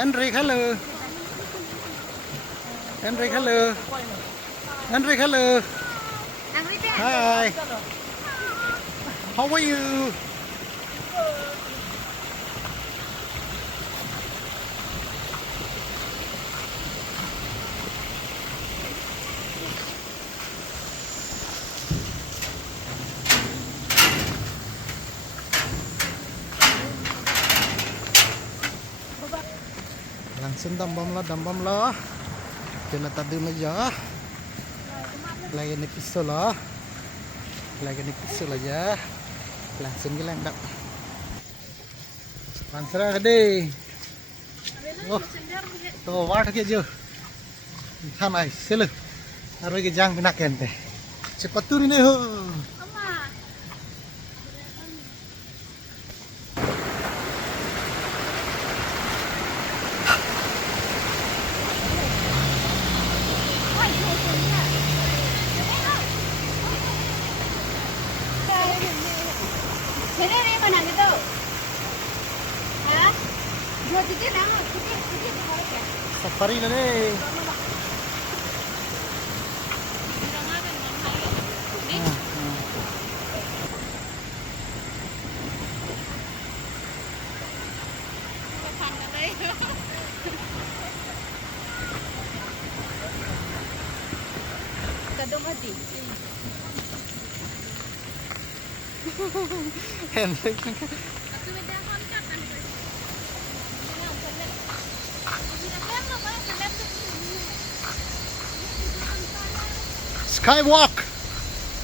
Henrik, hello. Henrik, hello. Henrik, hello. Hi. How are you? Langsung dambam lah. Kena tadi aja. Lagi ni pisau lah. Lagi ni pisau aja. Langsung gilang dak. Langsung deh. Oh, tuh wat ke jo. Thanai, selu. Harus ke jang nak ente. Cepat turun deh. Safari lah deh. Henrik.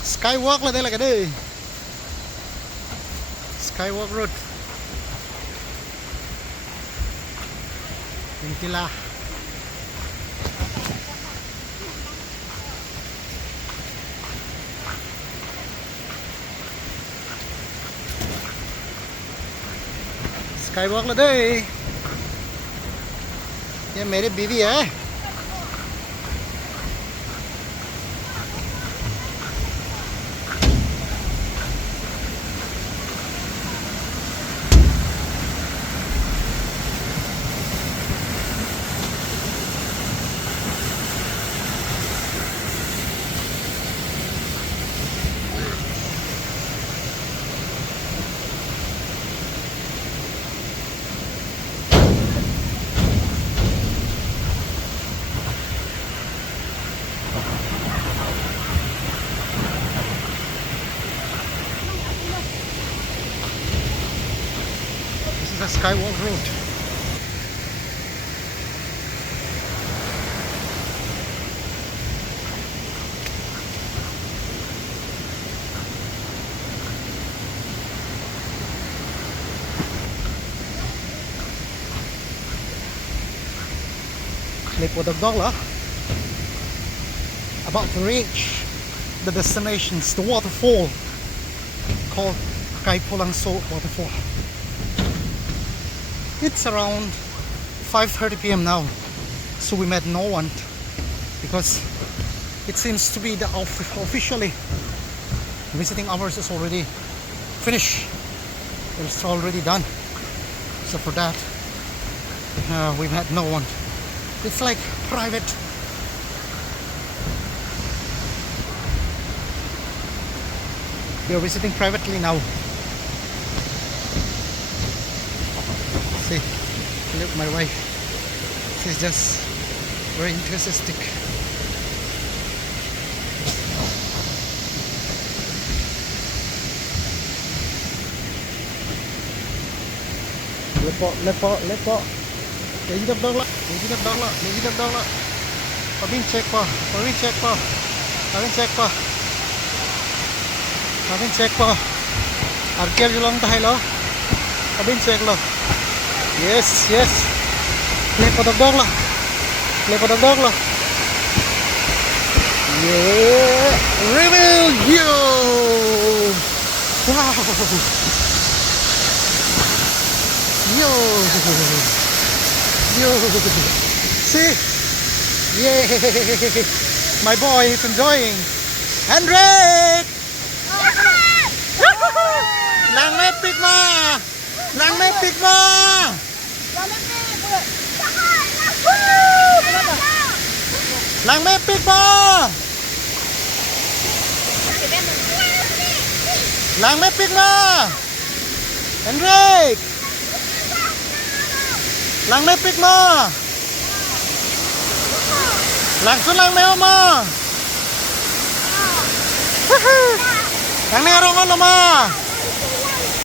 Skywalk lah đây là cái đây. Skywalk road. Inilah. Skywalk là đây. ये मेरी बीवी है. This is a skywalk road. Lepo-dagdag about to reach the destinations, the waterfall called Kaipulang-so waterfall. It's around 5:30 p.m. now, so we met no one because it seems to be the officially visiting hours is already finished. It's already done. So for that, we met no one. It's like private. We are visiting privately now. See, look, my wife. She's just very enthusiastic. Lepo. Để gì đập đong lại. Cabin check pa. Arkel julong tahay lo. Cabin check lo. Yes. Lepo dong lah. Yeah. Review you. Wow. Yo. See? Yay! My boy is enjoying. Hendrik! Lang may pick mo! Lang may pick mo! Lang may pick mo! Lang may pick mo! Hendrik! Lang may pick mo! Lang sun lang may mo! Lang may arong mo!